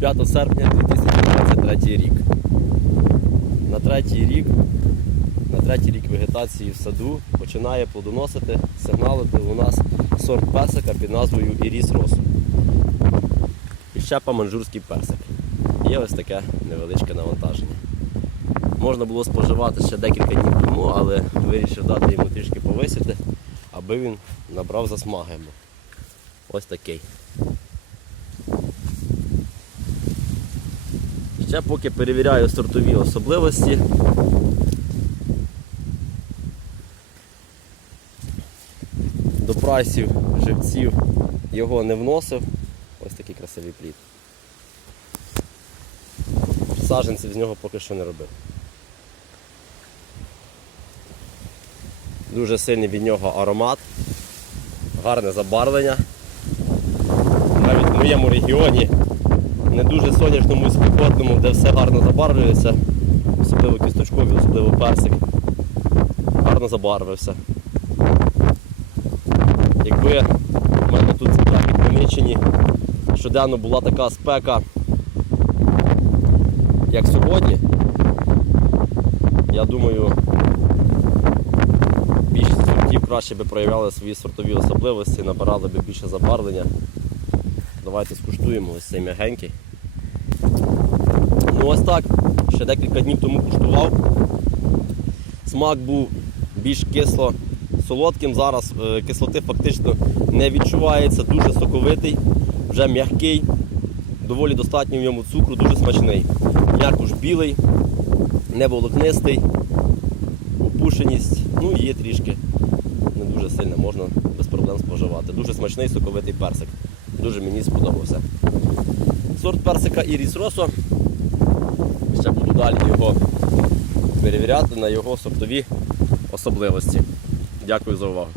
5 серпня 2023 рік. На третій рік, на третій рік вегетації в саду починає плодоносити, сигналити у нас сорт персика під назвою Іріс Росу. І щепа манжурський персик. Є ось таке невеличке навантаження. Можна було споживати ще декілька днів тому, але вирішив дати йому трішки повисіти, аби він набрав засмаги. Ось такий. Ще поки перевіряю сортові особливості. До прайсів, живців його не вносив. Ось такий красивий плід. Саженців з нього поки що не робив. Дуже сильний від нього аромат, гарне забарвлення. Навіть в моєму регіоні, не дуже сонячному і спекотному, де все гарно забарвлюється, особливо кісточкові, особливо персик. Гарно забарвився. Якби в мене тут в Хмельниччині щоденно була така спека, як сьогодні, я думаю, більшість сортів краще би проявляли свої сортові особливості, набирали би більше забарвлення. Давайте скуштуємо ось цей м'ягенький. Ось так. Ще декілька днів тому куштував. Смак був більш кисло солодким. Зараз е, кислоти фактично не відчувається, дуже соковитий, вже м'який, доволі достатньо в ньому цукру, дуже смачний. М'якуш білий, не волокнистий, опушеність, ну є трішки не дуже сильно, можна без проблем споживати. Дуже смачний соковитий персик. Дуже мені сподобався. Сорт персика Іріс Росо. Ще буду далі його перевіряти на його сортові особливості. Дякую за увагу.